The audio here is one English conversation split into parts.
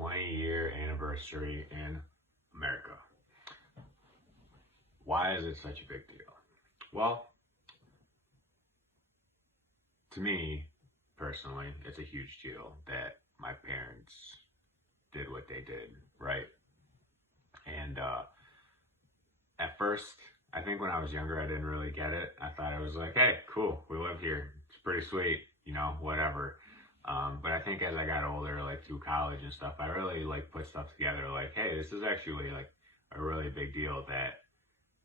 20-year anniversary in America. Why is it such a big deal? Well, to me, personally, it's a huge deal that my parents did what they did, right? And at first, I think when I was younger, I didn't really get it. I thought it was like, hey, cool, we live here. It's pretty sweet, whatever. But I think as I got older, like through college and stuff, I really like put stuff together like, hey, this is actually like a really big deal that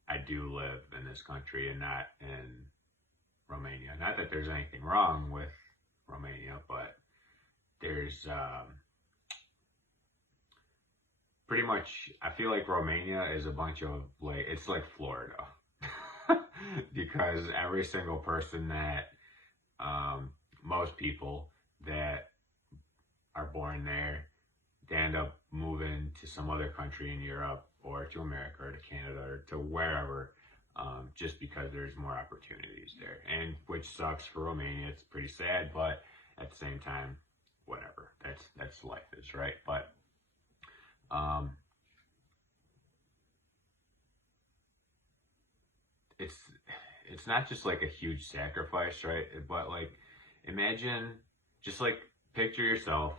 I do live in this country and not in Romania. Not that there's anything wrong with Romania, but there's pretty much, I feel like Romania is a bunch of like, it's like Florida. Because every single person that, most people that are born there, they end up moving to some other country in Europe or to America or to Canada or to wherever, just because there's more opportunities there. And which sucks for Romania. It's pretty sad, but at the same time, whatever. That's life is, right? But it's not just like a huge sacrifice, right? But like, imagine, just like picture yourself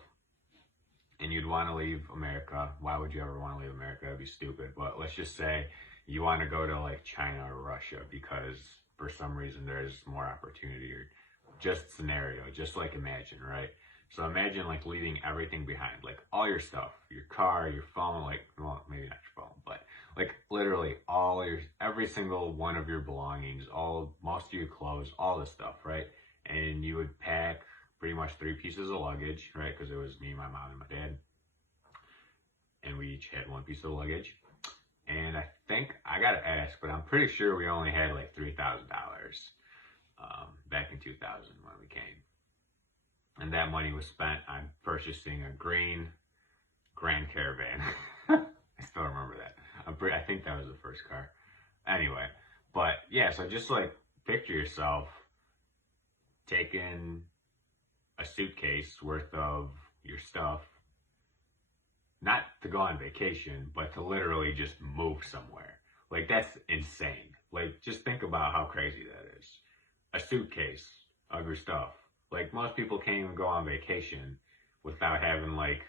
and you'd want to leave America. Why would you ever want to leave America? That'd be stupid. But let's just say you want to go to like China or Russia because for some reason there's more opportunity, or just scenario, just like imagine, right? So imagine like leaving everything behind, like all your stuff, your car, your phone, like, well, maybe not your phone, but like literally every single one of your belongings, most of your clothes, all this stuff, right? And you would pack pretty much 3 pieces of luggage, right? Because it was me, my mom, and my dad. And we each had 1 piece of luggage. And I think, I gotta ask, but I'm pretty sure we only had like $3,000 back in 2000 when we came. And that money was spent on purchasing a green Grand Caravan. I still remember that. I think that was the first car. Anyway, but yeah, so just like picture yourself taking a suitcase worth of your stuff, not to go on vacation, but to literally just move somewhere. Like, that's insane. Like, just think about how crazy that is. A suitcase of your stuff. Like, most people can't even go on vacation without having, like,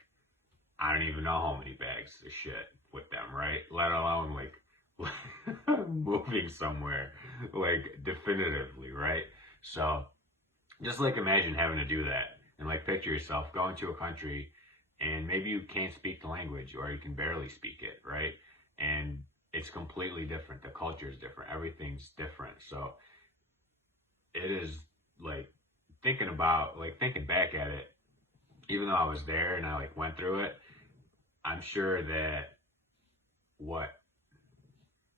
I don't even know how many bags of shit with them, right? Let alone, like, moving somewhere, like, definitively, right? So, just, like, imagine having to do that. And, like, picture yourself going to a country and maybe you can't speak the language or you can barely speak it, right? And it's completely different. The culture is different. Everything's different. So, it is, like, thinking back at it, even though I was there and I like went through it, I'm sure that what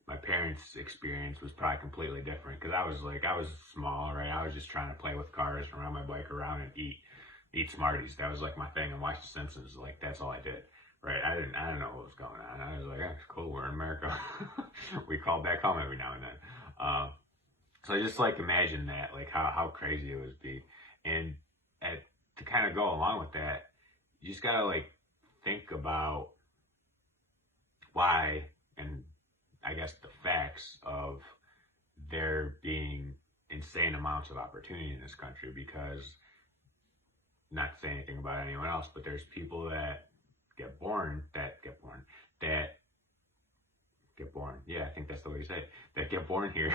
my parents' experience was probably completely different, because I was small, right? I was just trying to play with cars, ride my bike around, and eat Smarties. That was like my thing, and watch The Simpsons. Like, that's all I did, right? I didn't know what was going on. I was like, it's cool, we're in America. We call back home every now and then. So I just like imagine that, like how crazy it would be. And to kind of go along with that, you just gotta like think about why, and I guess the facts of there being insane amounts of opportunity in this country. Because, not to say anything about anyone else, but there's people that get born, yeah, I think that's the way you say it, that get born here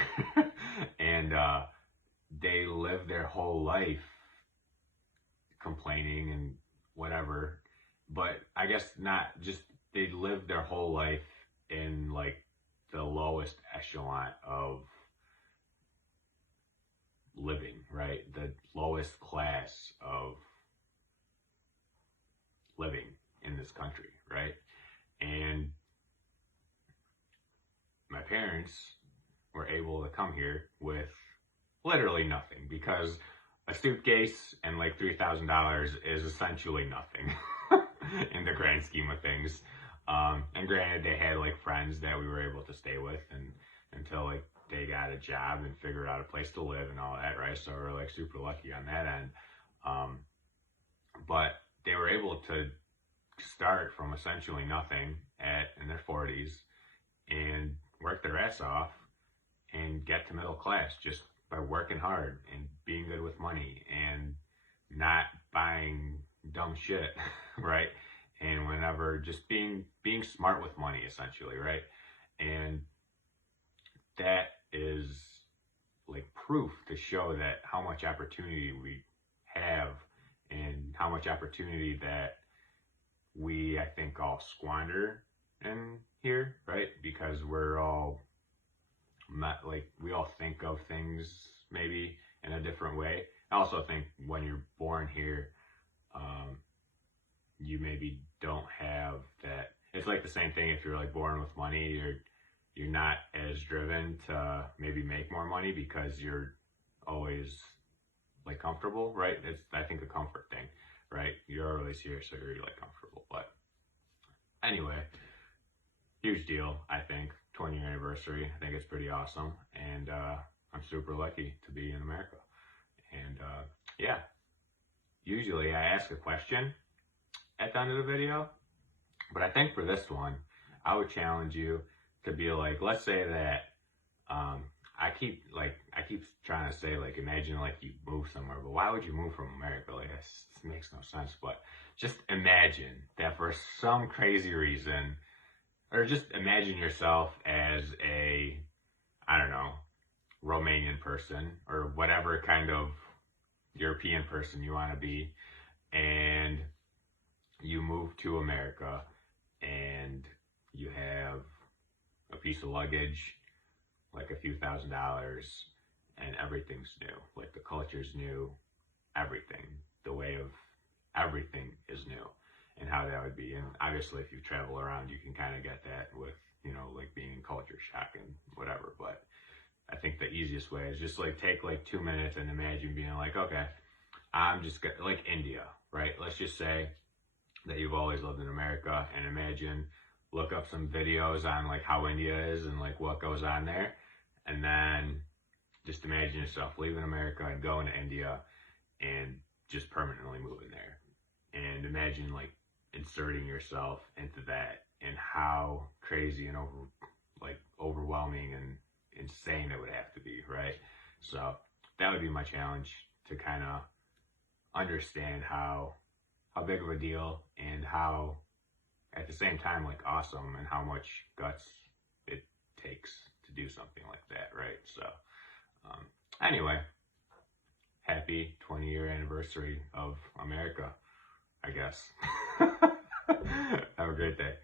and they live their whole life complaining and whatever, but I guess not just, they live their whole life in like the lowest echelon of living, right? The lowest class of living in this country, right? And my parents were able to come here with literally nothing, because a suitcase and like $3,000 is essentially nothing in the grand scheme of things. And granted, they had like friends that we were able to stay with and until like they got a job and figured out a place to live and all that, right? So we're like super lucky on that end. But they were able to start from essentially nothing in their 40s and work their ass off and get to middle class just by working hard and being good with money and not buying dumb shit, right? And whenever just being smart with money essentially, right? And that is like proof to show that how much opportunity we have and how much opportunity that we, I think, all squander in here, right? Because we're all not like, we all think of things maybe in a different way. I also think when you're born here, you maybe don't have that. It's like the same thing if you're like born with money, you're not as driven to maybe make more money because you're always like comfortable, right? It's, I think, a comfort thing, right? You're always here, so you're like comfortable. But anyway, huge deal, I think. 20-year anniversary. I think it's pretty awesome, and I'm super lucky to be in America. And yeah, usually I ask a question at the end of the video, but I think for this one, I would challenge you to be like, let's say that I keep trying to say, like, imagine like you move somewhere, but why would you move from America? Like, this makes no sense. But just imagine that for some crazy reason, or just imagine yourself as a, I don't know, Romanian person or whatever kind of European person you want to be, and you move to America and you have a piece of luggage, like a few $1,000s, and everything's new. Like the culture's new, everything, the way of everything is new, and how that would be. And obviously, if you travel around, you can kind of get that with, you know, like being in culture shock and whatever. But I think the easiest way is just like take like 2 minutes and imagine being like, okay, I'm just like India, right? Let's just say that you've always lived in America, and imagine, look up some videos on like how India is and like what goes on there, and then just imagine yourself leaving America and going to India and just permanently moving there, and imagine like inserting yourself into that and how crazy and overwhelming and insane it would have to be, right? So that would be my challenge, to kind of understand how big of a deal and how at the same time like awesome, and how much guts it takes to do something like that, right? So anyway, happy 20-year anniversary of America, I guess. Have a great day.